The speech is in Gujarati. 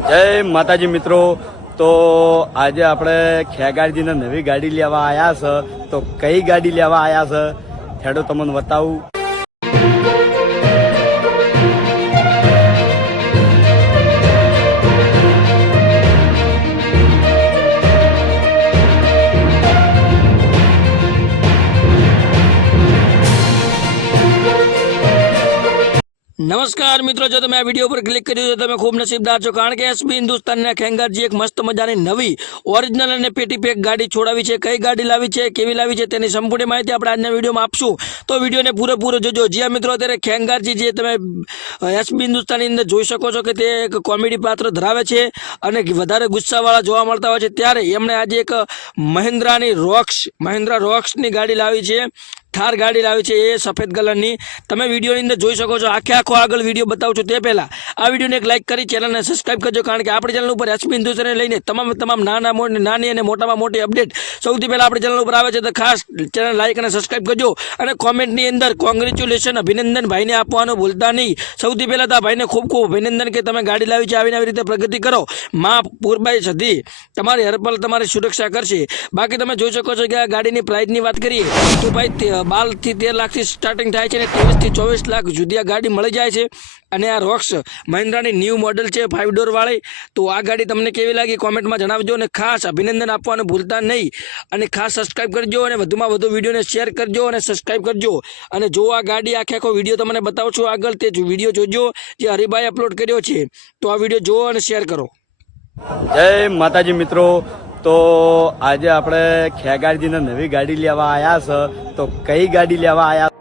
जय माताजी मित्रों। तो आज આપણે ખેગારજીને નવી ગાડી લેવા આયા છે। તો કઈ ગાડી લેવા આયા છે હેડો તમને બતાવું। नमस्कार मित्रों, जो તમે આ વિડિયો પર ક્લિક કર્યું તો તમે ખૂબ નસીબદાર છો, કારણ કે એસબી હિન્દુસ્તાનના ખેંગારજી એક મસ્ત મજાની નવી ઓરિજિનલ અને પેટી પેક ગાડી છોડાવી છે। કઈ ગાડી લાવી છે, કેવી લાવી છે તેની સંપૂર્ણ માહિતી આપણે આજના વિડિયોમાં આપશું, તો વિડિયોને પૂરેપૂરો જોજો। જી હા મિત્રો, અત્યારે ખેંગારજી જે તમે એસબી હિન્દુસ્તાનની અંદર જોઈ શકો છો કે તે એક કોમેડી પાત્ર ધરાવે છે અને વધારે ગુસ્સાવાળા જોવા મળતા હોય છે, ત્યારે એમણે આજે એક મહિન્દ્રા રોક્સની ગાડી લાવી છે। थार गाड़ी लावी छे ए सफेद कलर नी तमे वीडियो ની અંદર જોઈ શકો છો। આખો આગળ વિડિયો બતાવું છું તે પહેલા આ વિડિયોને એક લાઈક કરી ચેનલને સબસ્ક્રાઇબ કરજો, કારણ કે આપણી ચેનલ ઉપર એસબી હિન્દુસ્તાનને લઈને તમામ નાની અને મોટામાં મોટી અપડેટ સૌથી પહેલા આપણી ચેનલ ઉપર આવે છે, તો ખાસ ચેનલ લાઈક અને સબસ્ક્રાઇબ કરજો અને કોમેન્ટ ની અંદર કોંગ્રેચ્યુલેશન અભિનંદન ભાઈને આપવાનું ભૂલતા નહીં। સૌથી પહેલા તો ભાઈને ખૂબ ખૂબ અભિનંદન કે તમે ગાડી લાવી છે, આવી રીતે પ્રગતિ કરો, માં પૂરબાઈ સધી તમારી હરપલ તમારી સુરક્ષા કરશે। બાકી તમે જોઈ શકો છો કે આ ગાડીની પ્રાઇસની વાત કરીએ તો ભાઈ 12 થી 13 लाख થી સ્ટાર્ટિંગ થાય છે અને 23 થી 24 लाख સુધી આ ગાડી મળી જાય છે। અને આ રોક્સ મહિન્દ્રાની ન્યૂ મોડલ છે 5 ડોર વાળી। તો આ ગાડી તમને કેવી લાગી કોમેન્ટમાં જણાવજો અને ખાસ અભિનંદન આપવાનું ભૂલતા નહીં અને ખાસ સબસ્ક્રાઇબ કરજો અને વધુમાં વધુ વિડીયોને શેર કરજો અને સબસ્ક્રાઇબ કરજો। અને જો આ ગાડી આખો વિડીયો તમને બતાવું છું આગળ, તે વિડીયો જોજો જે હરિભાઈ અપલોડ કર્યો છે, તો આ વિડીયો જુઓ અને શેર કરો। जय माताजी मित्रों। तो आज આપણે ખેગારજીને નવી ગાડી લેવા આયા છે। તો કઈ ગાડી લેવા આયા